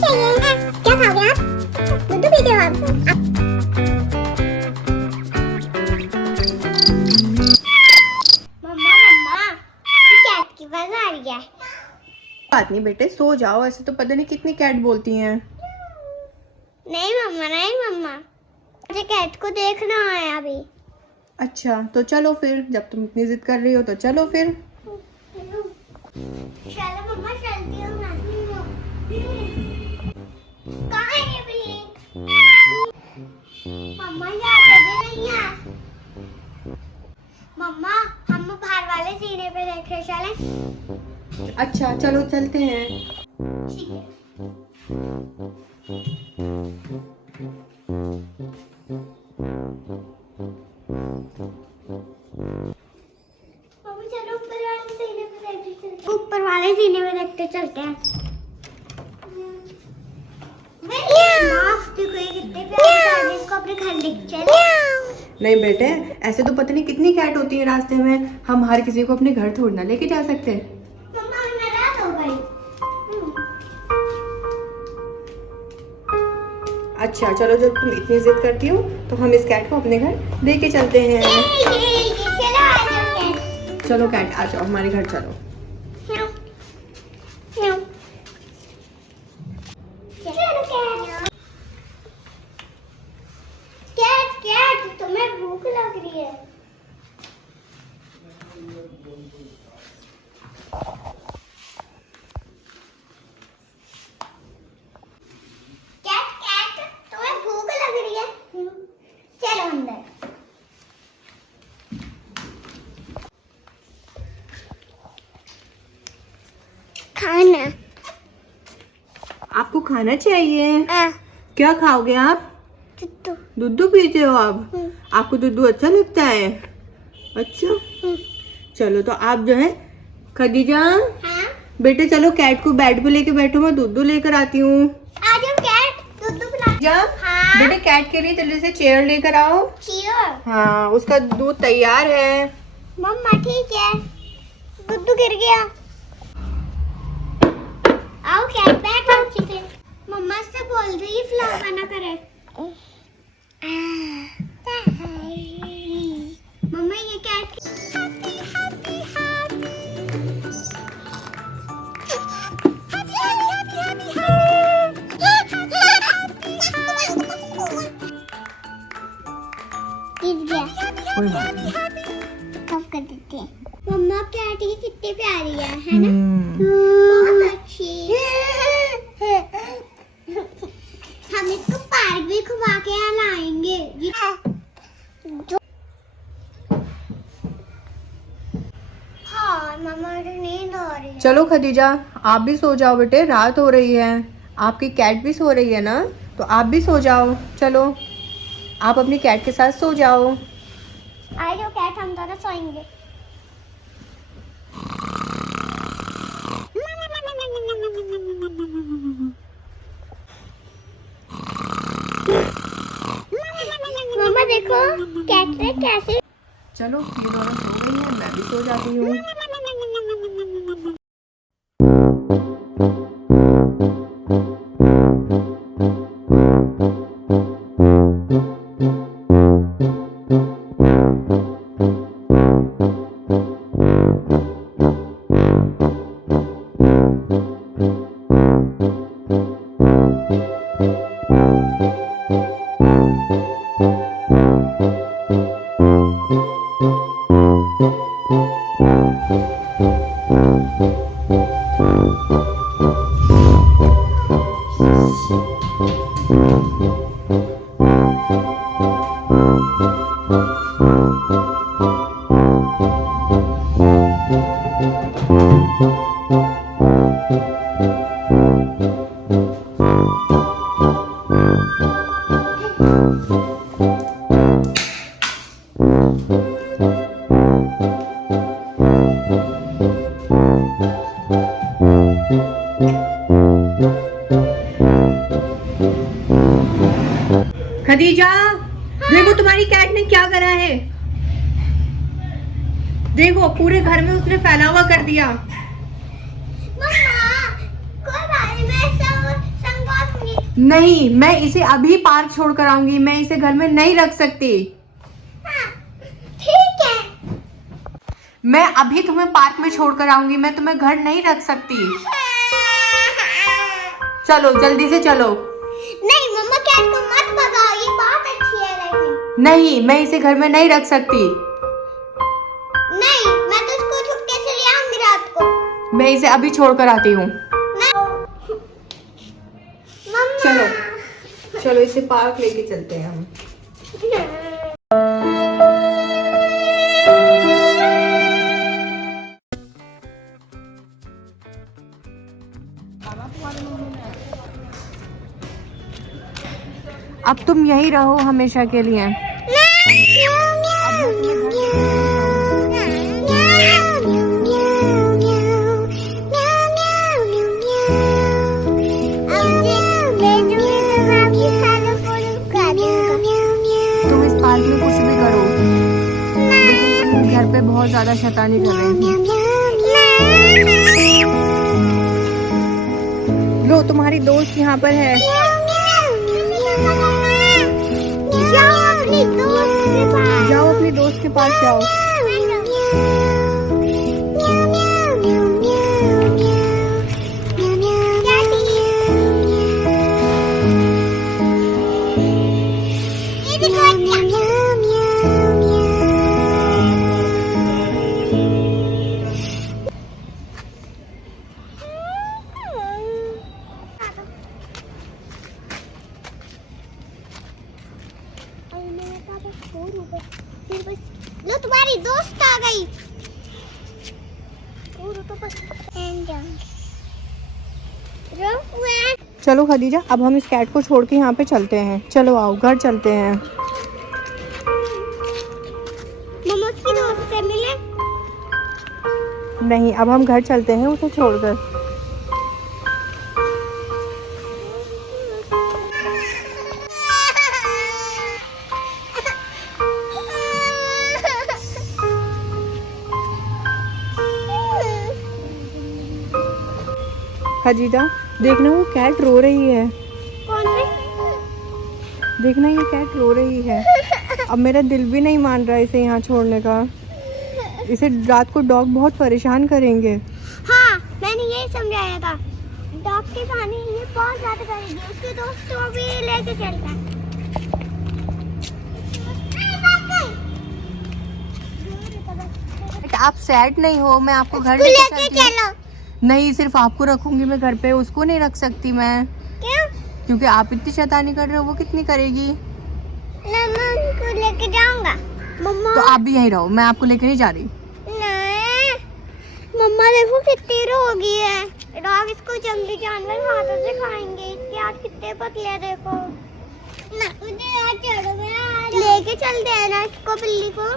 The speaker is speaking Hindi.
चाहिए। क्या खाओगे आप? दूध पीते हो आप? मम्मा मम्मा, कैट की आवाज आ रही है। बात नहीं बेटे, सो जाओ। ऐसे तो पता नहीं कितनी कैट बोलती हैं। नहीं मम्मा, मुझे कैट को देखना है अभी। अच्छा तो चलो फिर, जब तुम इतनी जिद कर रही हो तो चलो फिर। चलो मम्मा, चलती हूँ मैं। कहाँ है ये बिल्ली? मम्मा यहाँ पे भी नहीं है। मम्मा, हम बाहर वाले सीने पे देख रहे, चलें? अच्छा चलो चलते हैं। ठीक है। मम्मी चलो ऊपर वाले सीने पे देखते चलते हैं। ऊपर वाले सीने पे देखते चलते हैं। देखो ये कितने प्यारे, इसको अपने घर लेके चले। नहीं बेटे, ऐसे तो पता नहीं कितनी कैट होती है रास्ते में। हम हर किसी को अपने घर थोड़ी ना लेके जा सकते। मम्मा मैं रात हो गई। अच्छा चलो, जब तुम इतनी जिद करती हो तो हम इस कैट को अपने घर लेके चलते हैं। चलो आ जाओ कैट। चलो कैट आ जाओ, हमारे घर चलो। म्याऊं, म्याऊं। चलो कैट। कैट कैट, तुम्हें भूख लग रही है? कैट कैट, तुम्हें भूख लग रही है? चलो अंदर। खाना। आपको खाना चाहिए? क्या खाओगे आप? टुट्टू। दूध पीते हो आप? आपको दूध अच्छा लगता है? अच्छा चलो, तो आप जो है खदीजा, हाँ? बेटे चलो कैट को बेड पे लेके बैठो, मैं दूध लेकर आती हूँ। आ जाओ कैट, दूध पिला। जा हाँ? बेटे, कैट के लिए जल्दी से चेयर लेकर आओ। चीयर। हाँ, उसका दूध तैयार है। मम्मा ठीक है, दूध गिर गया। आओ कैट, बैठो अच्छे से। मम्मा से बोल दो ये फ्लावर ना करे। मम्मा ये कैट गिर गया। कोई बात नहीं। कब कर देते हैं। मम्मा कैट ये कितनी प्यारी है ना? बहुत अच्छी। हम इसको पार्क भी घुमा के यहाँ लाएंगे। हाँ मम्मा मुझे नींद आ रही है। चलो खदीजा, आप भी सो जाओ बेटे, रात हो रही है। आपकी कैट भी सो रही है ना, तो आप भी सो जाओ। चलो आप अपनी कैट के साथ सो जाओ। आ जाओ कैट, हम दोनों सोएंगे। मम्मा देखो कैट ने कैसे। चलो ये दोनों सो गई हैं, मैं भी सो जाती हूँ। खदीजा, देखो तुम्हारी कैट ने क्या करा है। देखो पूरे घर में उसने फैला हुआ कर दिया। मम्मा कोई बात नहीं, मैं सब संभाल नहीं, मैं इसे अभी पार्क छोड़कर आऊंगी, मैं इसे घर में नहीं रख सकती। हाँ, ठीक है। मैं अभी तुम्हें पार्क में छोड़कर आऊंगी, मैं तुम्हें घर नहीं रख सकती। चलो जल्दी से चलो। नहीं मम्मा, कैट को मत भगाओ, ये बहुत अच्छी है लाइफ में। नहीं, मैं इसे घर में नहीं रख सकती। नहीं, मैं तो इसको छुपके से ले आऊंगी रात को। मैं इसे अभी छोड़कर आती हूँ। मम्मा। चलो चलो, इसे पार्क लेके चलते हैं हम। अब तुम यही रहो हमेशा के लिए। तुम इस पार्क में कुछ भी करो, लेकिन तुम घर पे बहुत ज्यादा शैतानी कर रही थी। लो, तुम्हारी दोस्त यहाँ पर है। जाओ अपनी दोस्त के पास जाओ। लो, तुम्हारी दोस्त आ गई। चलो खदीजा, अब हम इस कैट को छोड़ के यहाँ पे चलते हैं। चलो आओ, घर चलते हैं। मम्मा की दोस्त से मिले। नहीं, अब हम घर चलते हैं उसे छोड़कर। खदीजा, देखना वो कैट रो रही है। कौन से? देखना ये कैट रो रही है। अब मेरा दिल भी नहीं मान रहा इसे यहाँ छोड़ने का। इसे रात को डॉग बहुत परेशान करेंगे। हाँ, मैंने यही समझाया था। डॉग के पानी ये बहुत ज्यादा करेगी, उसके दोस्तों भी लेके चलता है। आप सैड नहीं हो, मैं आपको घर लेके लेके चलती हूँ। चलो। नहीं, सिर्फ आपको रखूंगी मैं घर पे, उसको नहीं रख सकती मैं। क्यों? क्योंकि आप इतनी शैतानी कर रहे हो, वो कितनी करेगी। मैं उनको लेके जाऊंगा। मम्मा। तो आप भी यहीं रहो, मैं आपको लेके नहीं जा रही। नहीं, मम्मा देखो कितनी रोगी है। डॉग इसको जंगली जानवर हाथों से खाएंगे। इसके हाथ कितने पतले हैं, देखो ना। मुझे यार चलो, मैं लेके चलते हैं ना इसको, बिल्ली को।